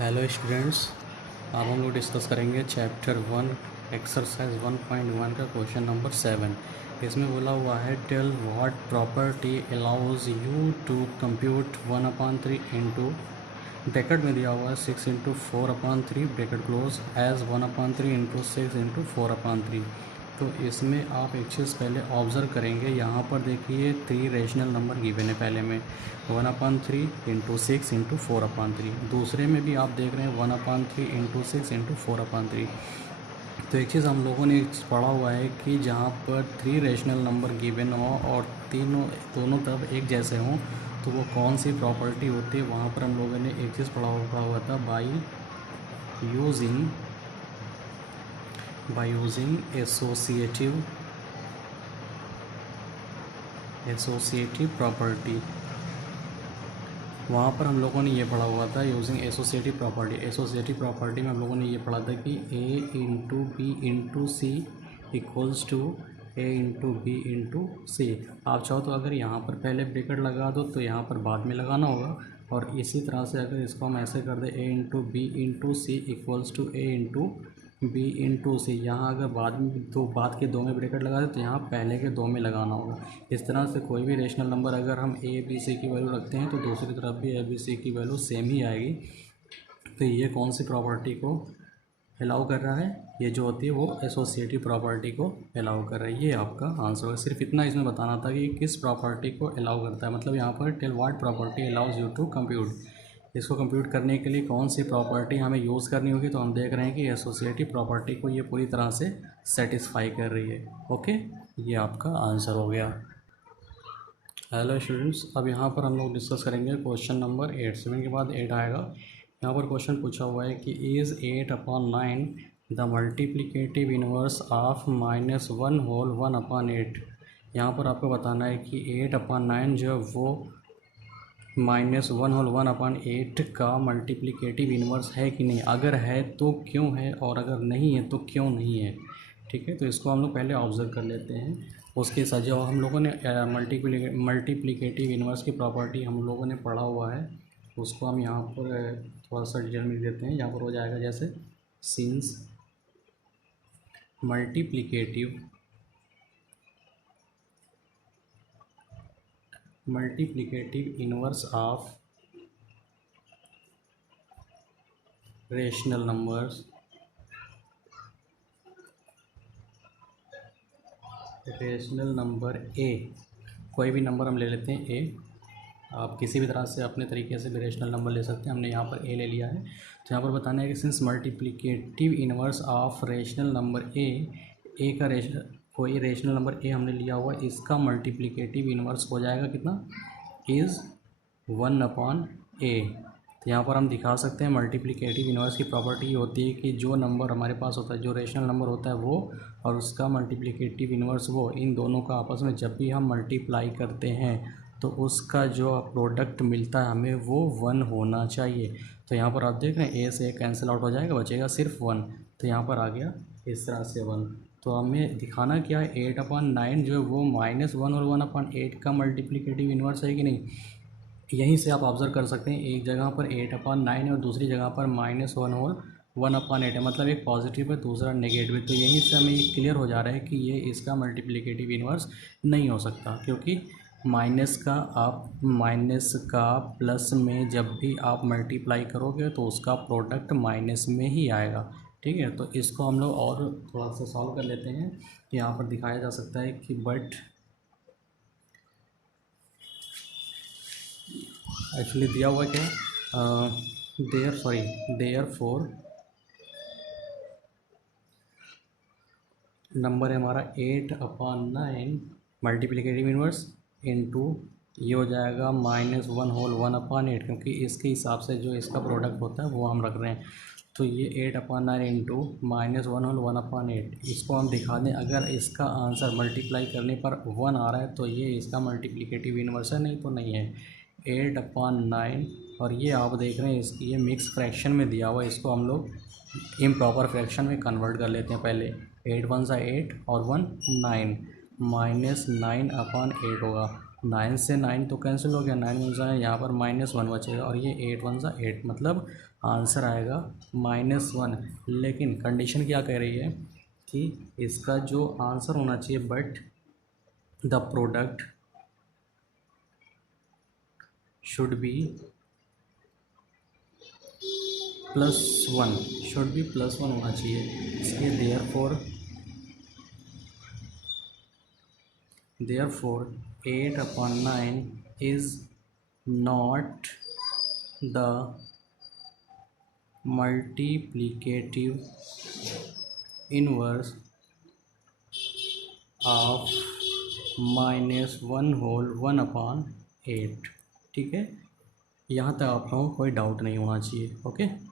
Hello students, अब हम लोग डिस्कस करेंगे चैप्टर 1 एक्सरसाइज 1.1 का क्वेश्चन नंबर 7। इसमें बोला हुआ है tell what property allows you to compute 1/3 into bracket में दिया हुआ है 6/4/3 ब्रैकेट क्लोज एज 1/3 इंटू 6/4/3। तो इसमें आप एक चीज़ पहले ऑब्ज़र्व करेंगे, यहाँ पर देखिए 3 रेशनल नंबर गिवन है। पहले में 1/3 इंटू 6/4/3, दूसरे में भी आप देख रहे हैं 1/3 इंटू 6/4/3। तो एक चीज़ हम लोगों ने पढ़ा हुआ है कि जहाँ पर 3 रेशनल नंबर गिवन हो और दोनों तरफ एक जैसे हों तो वो कौन सी प्रॉपर्टी होती है। वहाँ पर हम लोगों ने एक चीज़ पढ़ा हुआ था, बाई यूजिंग एसोसिएटिव प्रॉपर्टी। वहाँ पर हम लोगों ने ये पढ़ा हुआ था यूजिंग एसोसिएटिव प्रॉपर्टी में हम लोगों ने ये पढ़ा था कि a into B into C equals to a into B into C. आप चाहो तो अगर यहाँ पर पहले ब्रैकेट लगा दो तो यहाँ पर बाद में लगाना होगा, और इसी तरह से अगर इसको हम ऐसे कर दें a into B into C equals to a into B into C, यहाँ अगर बाद के दो में ब्रैकेट लगा दे तो यहाँ पहले के दो में लगाना होगा। इस तरह से कोई भी रेशनल नंबर अगर हम ए बी सी की वैल्यू रखते हैं तो दूसरी तरफ भी ए बी सी की वैल्यू सेम ही आएगी। तो ये कौन सी प्रॉपर्टी को अलाउ कर रहा है, ये जो होती है वो एसोसिएटिव प्रॉपर्टी को अलाउ कर रहा है। ये आपका आंसर होगा। सिर्फ इतना इसमें बताना था कि किस प्रॉपर्टी को अलाउ करता है। मतलब यहाँ पर tell what property allows you to compute, इसको कंप्यूट करने के लिए कौन सी प्रॉपर्टी हमें यूज़ करनी होगी। तो हम देख रहे हैं कि एसोसिएटिव प्रॉपर्टी को ये पूरी तरह से सेटिस्फाई कर रही है। ओके, ये आपका आंसर हो गया। हेलो स्टूडेंट्स, अब यहाँ पर हम लोग डिस्कस करेंगे क्वेश्चन नंबर 8। 7 के बाद 8 आएगा। यहाँ पर क्वेश्चन पूछा हुआ है कि is 8/9 the multiplicative inverse of -1 whole 1/8। यहाँ पर आपको बताना है कि 8/9 जो वो -1 होल 1/8 का मल्टीप्लिकेटिव इन्वर्स है कि नहीं। अगर है तो क्यों है, और अगर नहीं है तो क्यों नहीं है। ठीक है, तो इसको हम लोग पहले ऑब्जर्व कर लेते हैं। उसके साथ जो हम लोगों ने मल्टीप्लिकेटिव इन्वर्स की प्रॉपर्टी हम लोगों ने पढ़ा हुआ है उसको हम यहाँ पर थोड़ा सा डिटेल में देते हैं। यहाँ पर हो जाएगा जैसे since multiplicative inverse of rational number A, कोई भी नंबर हम ले लेते हैं ए। आप किसी भी तरह से अपने तरीके से भी रेशनल नंबर ले सकते हैं, हमने यहाँ पर ए ले लिया है। तो यहाँ पर बताना है कि since multiplicative inverse of rational number A का कोई रेशनल नंबर ए हमने लिया हुआ, इसका मल्टीप्लिकेटिव इन्वर्स हो जाएगा कितना, इज़ 1/a। तो यहाँ पर हम दिखा सकते हैं मल्टीप्लिकेटिव इन्वर्स की प्रॉपर्टी ये होती है कि जो नंबर हमारे पास होता है, जो रेशनल नंबर होता है वो और उसका मल्टीप्लिकेटिव इन्वर्स वो, इन दोनों का आपस में जब भी हम मल्टीप्लाई करते हैं तो उसका जो प्रोडक्ट मिलता है हमें वो 1 होना चाहिए। तो यहाँ पर आप देख रहे हैं ए से कैंसिल आउट हो जाएगा, बचेगा सिर्फ 1। तो यहाँ पर आ गया इस तरह से 1। तो हमें दिखाना क्या है, 8/9 जो है वो -1 और 1/8 का मल्टीप्लिकेटिव इन्वर्स है कि नहीं। यहीं से आप ऑब्ज़र्व कर सकते हैं, एक जगह पर 8/9 है और दूसरी जगह पर -1 और 1/8 है। मतलब एक पॉजिटिव है दूसरा नेगेटिव है। तो यहीं से हमें ये क्लियर हो जा रहा है कि ये इसका मल्टीप्लिकेटिव इन्वर्स नहीं हो सकता, क्योंकि माइनस का प्लस में जब भी आप मल्टीप्लाई करोगे तो उसका प्रोडक्ट माइनस में ही आएगा। ठीक है, तो इसको हम लोग और थोड़ा सा सॉल्व कर लेते हैं। यहाँ पर दिखाया जा सकता है कि बट एक्चुअली दिया हुआ क्या, देयरफॉर नंबर है हमारा 8/9 मल्टीप्लिकेटिव इन्वर्स इंटू ये हो जाएगा -1 होल 1/8, क्योंकि इसके हिसाब से जो इसका प्रोडक्ट होता है वो हम रख रहे हैं। तो ये 8/9 इंटू -1 होल 1/8, इसको हम दिखा दें। अगर इसका आंसर मल्टीप्लाई करने पर 1 आ रहा है तो ये इसका मल्टीप्लिकेटिव इन्वर्स है, नहीं तो नहीं है। 8/9 और ये आप देख रहे हैं इसकी ये मिक्स फ्रैक्शन में दिया हुआ है, इसको हम लोग इम्प्रॉपर फ्रैक्शन में कन्वर्ट कर लेते हैं। पहले 8 1 8 और 1 9, -9/8 होगा। 9 से 9 तो कैंसिल हो गया, 9 वन सा यहाँ पर -1 बचेगा और ये 8 वन सा 8, मतलब आंसर आएगा -1। लेकिन कंडीशन क्या कह रही है कि इसका जो आंसर होना चाहिए, but the product should be +1, should be +1 होना चाहिए। इसलिए therefore 8/9 is not the multiplicative inverse of -1/1/8। ठीक है, यहाँ तक आप लोगों को कोई डाउट नहीं होना चाहिए। ओके।